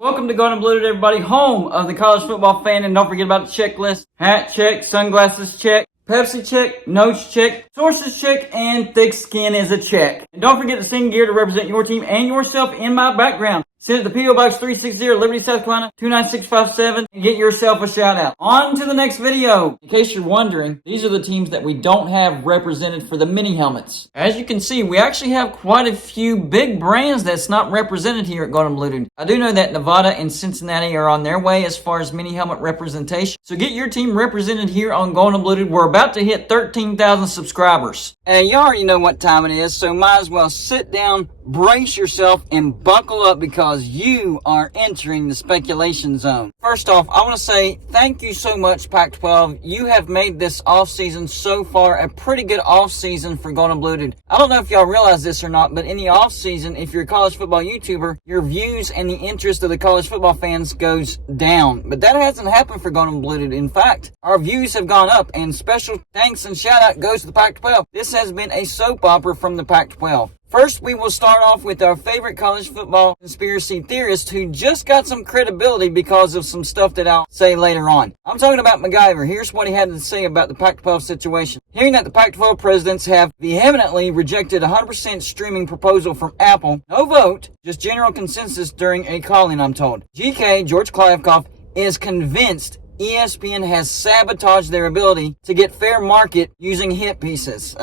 Welcome to Golden and Blue, everybody, home of the college football fan. And don't forget about the checklist. Hat check, sunglasses check, Pepsi check, notes check, sources check, and thick skin is a check. And don't forget to sing gear to represent your team and yourself in my background. Send it to P.O. Box 360, Liberty, South Carolina, 29657, and get yourself a shout out. On to the next video. In case you're wondering, these are the teams that we don't have represented for the mini helmets. As you can see, we actually have quite a few big brands that's not represented here at Golden Blue. I do know that Nevada and Cincinnati are on their way as far as mini helmet representation. So get your team represented here on Golden Blue. We're about to hit 13,000 subscribers. And you already know what time it is, so might as well sit down, brace yourself, and buckle up because you are entering the speculation zone. First off, I want to say thank you so much, Pac-12. You have made this offseason so far a pretty good offseason for Golden Blue. I don't know if y'all realize this or not, but in the offseason, if you're a college football YouTuber, your views and the interest of the college football fans goes down. But that hasn't happened for Golden Blue. In fact, our views have gone up, and special thanks and shout out goes to the Pac-12. This has been a soap opera from the Pac-12. First, we will start off with our favorite college football conspiracy theorist who just got some credibility because of some stuff that I'll say later on. I'm talking about MacGyver. Here's what he had to say about the Pac-12 situation. Hearing that the Pac-12 presidents have vehemently rejected 100% streaming proposal from Apple, no vote, just general consensus during a call-in, I'm told. GK, George Kliavkoff, is convinced ESPN has sabotaged their ability to get fair market using hit pieces.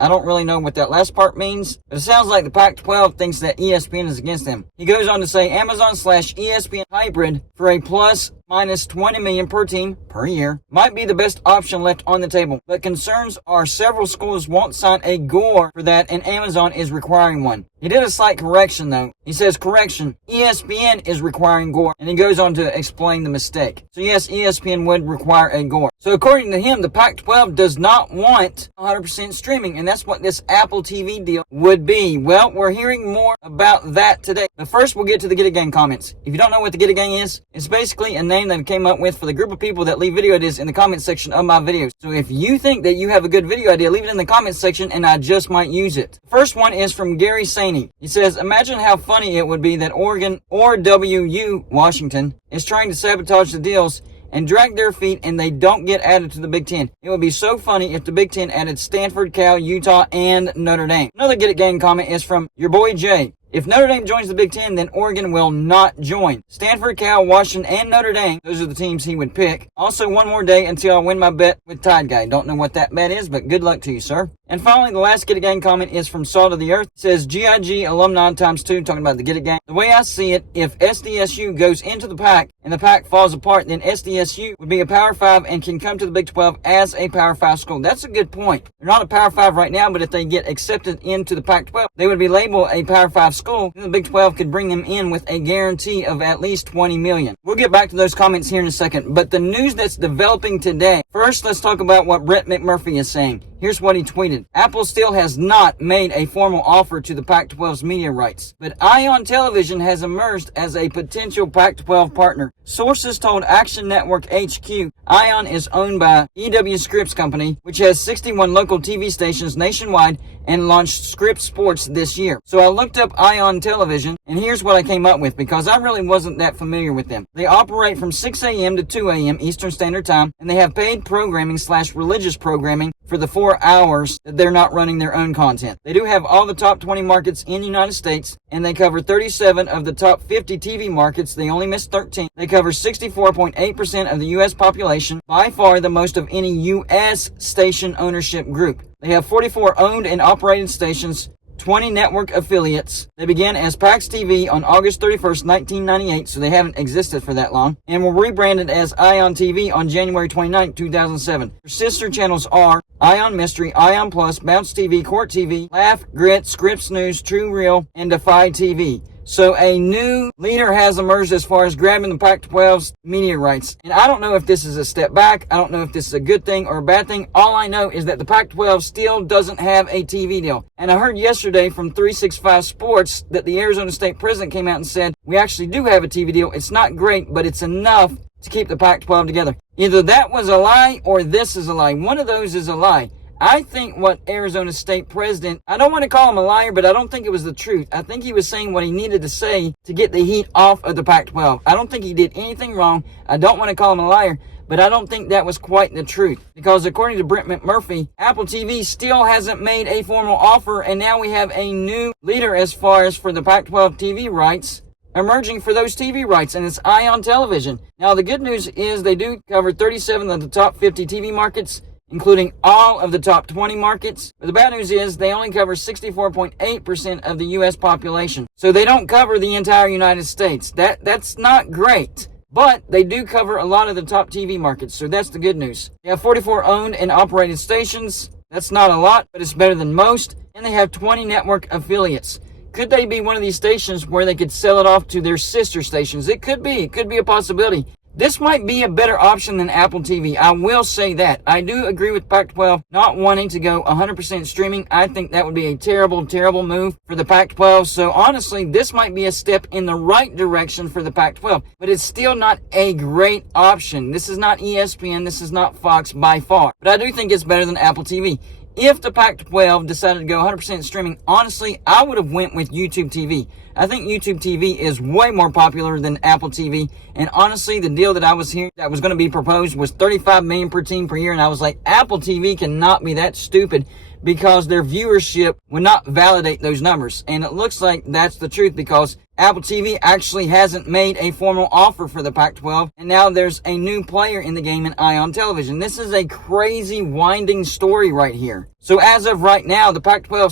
I don't really know what that last part means, but it sounds like the Pac-12 thinks that ESPN is against them. He goes on to say Amazon/ESPN hybrid for a plus minus $20 million per team per year might be the best option left on the table. But concerns are several schools won't sign a GOR for that, and Amazon is requiring one. He did a slight correction though. He says, correction, ESPN is requiring GOR, and he goes on to explain the mistake. So yes, ESPN would require a GOR. So according to him, the Pac-12 does not want 100% streaming, and that's what this Apple TV deal would be. Well, we're hearing more about that today. But first, we'll get to the Get It Gang comments. If you don't know what the Get It Gang is, it's basically a name that I came up with for the group of people that leave video ideas in the comment section of my videos. So if you think that you have a good video idea, leave it in the comment section and I just might use it. First one is from Gary Saney. He says, imagine how funny it would be that Oregon or WU, Washington, is trying to sabotage the deals and drag their feet and they don't get added to the Big Ten. It would be so funny if the Big Ten added Stanford, Cal, Utah, and Notre Dame. Another Get It Gang comment is from your boy Jay. If Notre Dame joins the Big Ten, then Oregon will not join. Stanford, Cal, Washington, and Notre Dame, those are the teams he would pick. Also, one more day until I win my bet with Tide Guy. Don't know what that bet is, but good luck to you, sir. And finally, the last Get It Gang comment is from Salt of the Earth. It says, GIG alumni times 2, talking about the Get It Gang. The way I see it, if SDSU goes into the PAC and the PAC falls apart, then SDSU would be a Power 5 and can come to the Big 12 as a Power 5 school. That's a good point. They're not a Power 5 right now, but if they get accepted into the Pac-12, they would be labeled a Power 5 school, and the Big 12 could bring them in with a guarantee of at least $20 million. We'll get back to those comments here in a second, but the news that's developing today. First, let's talk about what Brett McMurphy is saying. Here's what he tweeted. Apple still has not made a formal offer to the Pac-12's media rights, but Ion Television has emerged as a potential Pac-12 partner. Sources told Action Network HQ, Ion is owned by EW Scripps Company, which has 61 local TV stations nationwide and launched Scripps Sports this year. So I looked up Ion Television, and here's what I came up with because I really wasn't that familiar with them. They operate from 6 a.m. to 2 a.m. Eastern Standard Time, and they have paid programming/religious programming for the 4 hours that they're not running their own content. They do have all the top 20 markets in the United States, and they cover 37 of the top 50 TV markets. They only missed 13. They cover 64.8% of the U.S. population, by far the most of any U.S. station ownership group. They have 44 owned and operated stations, 20 network affiliates. They began as PAX TV on August 31st, 1998, so they haven't existed for that long, and were rebranded as Ion TV on January 29, 2007. Their sister channels are Ion Mystery, Ion Plus, Bounce TV, Court TV, Laugh, Grit, Scripps News, True Real, and Defy TV. So a new leader has emerged as far as grabbing the Pac-12's media rights. And I don't know if this is a step back. I don't know if this is a good thing or a bad thing. All I know is that the Pac-12 still doesn't have a TV deal. And I heard yesterday from 365 Sports that the Arizona State president came out and said, we actually do have a TV deal. It's not great, but it's enough to keep the Pac-12 together. Either that was a lie or this is a lie. One of those is a lie. I think what Arizona State president, I don't want to call him a liar, but I don't think it was the truth. I think he was saying what he needed to say to get the heat off of the Pac-12. I don't think he did anything wrong. I don't want to call him a liar, but I don't think that was quite the truth. Because according to Brent McMurphy, Apple TV still hasn't made a formal offer, and now we have a new leader as far as for the Pac-12 TV rights emerging for those TV rights, and it's ION Television. Now, the good news is they do cover 37 of the top 50 TV markets, including all of the top 20 markets. But the bad news is they only cover 64.8% of the U.S. population. So they don't cover the entire United States. That's not great. But they do cover a lot of the top TV markets, so that's the good news. They have 44 owned and operated stations. That's not a lot, but it's better than most. And they have 20 network affiliates. Could they be one of these stations where they could sell it off to their sister stations? It could be. It could be a possibility. This might be a better option than Apple TV. I will say that. I do agree with Pac-12 not wanting to go 100% streaming. I think that would be a terrible, terrible move for the Pac-12. So honestly, this might be a step in the right direction for the Pac-12. But it's still not a great option. This is not ESPN. This is not Fox by far. But I do think it's better than Apple TV. If the Pac-12 decided to go 100% streaming, honestly, I would have went with YouTube TV. I think YouTube TV is way more popular than Apple TV. And honestly, the deal that I was hearing that was going to be proposed was $35 million per team per year. And I was like, Apple TV cannot be that stupid because their viewership would not validate those numbers. And it looks like that's the truth because Apple TV actually hasn't made a formal offer for the Pac-12, and now there's a new player in the game in ION Television. This is a crazy, winding story right here. So as of right now, the Pac-12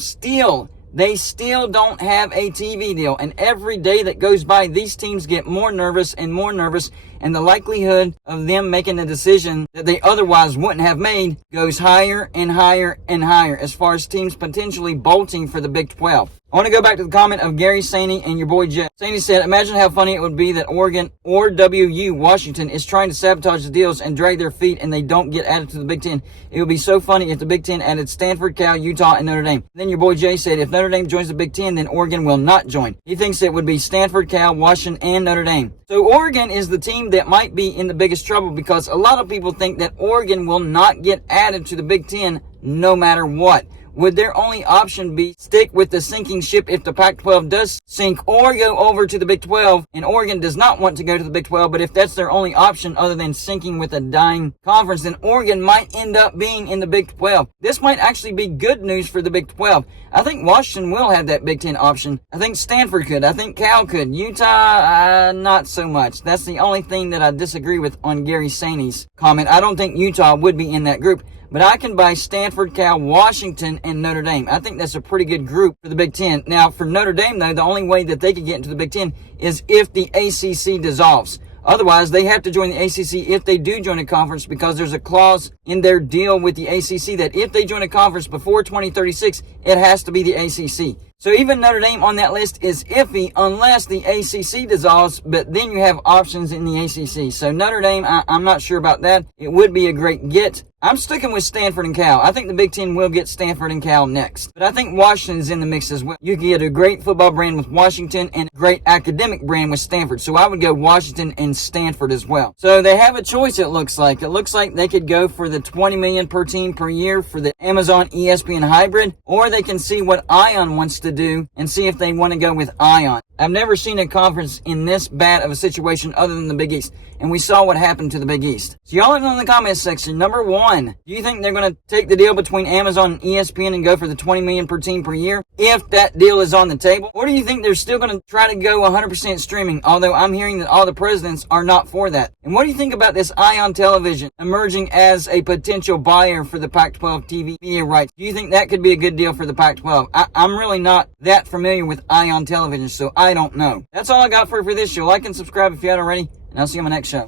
still don't have a TV deal, and every day that goes by, these teams get more nervous, and the likelihood of them making a decision that they otherwise wouldn't have made goes higher and higher and higher as far as teams potentially bolting for the Big 12. I want to go back to the comment of Gary Saney and your boy Jeff. Saney said, imagine how funny it would be that Oregon or Washington is trying to sabotage the deals and drag their feet and they don't get added to the Big Ten. It would be so funny if the Big Ten added Stanford, Cal, Utah, and Notre Dame. Then your boy Jay said, if Notre Dame joins the Big Ten, then Oregon will not join. He thinks it would be Stanford, Cal, Washington, and Notre Dame. So Oregon is the team that might be in the biggest trouble because a lot of people think that Oregon will not get added to the Big Ten no matter what. Would their only option be stick with the sinking ship if the Pac-12 does sink or go over to the Big 12? And Oregon does not want to go to the Big 12, but if that's their only option other than sinking with a dying conference, then Oregon might end up being in the Big 12. This might actually be good news for the Big 12. I think Washington will have that Big 10 option. I think Stanford could. I think Cal could. Utah, not so much. That's the only thing that I disagree with on Gary Saney's comment. I don't think Utah would be in that group. But I can buy Stanford, Cal, Washington, and Notre Dame. I think that's a pretty good group for the Big Ten. Now, for Notre Dame, though, the only way that they could get into the Big Ten is if the ACC dissolves. Otherwise, they have to join the ACC if they do join a conference because there's a clause in their deal with the ACC that if they join a conference before 2036, it has to be the ACC. So even Notre Dame on that list is iffy unless the ACC dissolves, but then you have options in the ACC. So Notre Dame, I'm not sure about that. It would be a great get. I'm sticking with Stanford and Cal. I think the Big Ten will get Stanford and Cal next. But I think Washington's in the mix as well. You can get a great football brand with Washington and a great academic brand with Stanford. So I would go Washington and Stanford as well. So they have a choice, it looks like. It looks like they could go for the $20 million per team per year for the Amazon ESPN hybrid, or they can see what ION wants to do and see if they want to go with ION. I've never seen a conference in this bad of a situation other than the Big East. And we saw what happened to the Big East. So y'all let me know in the comments section. Number one, do you think they're going to take the deal between Amazon and ESPN and go for the $20 million per team per year if that deal is on the table? Or do you think they're still going to try to go 100% streaming? Although I'm hearing that all the presidents are not for that. And what do you think about this ION Television emerging as a potential buyer for the Pac-12 TV media rights? Do you think that could be a good deal for the Pac-12? I'm really not that familiar with ION Television, so I don't know. That's all I got for this show. Like and subscribe if you haven't already. And I'll see you on my next show.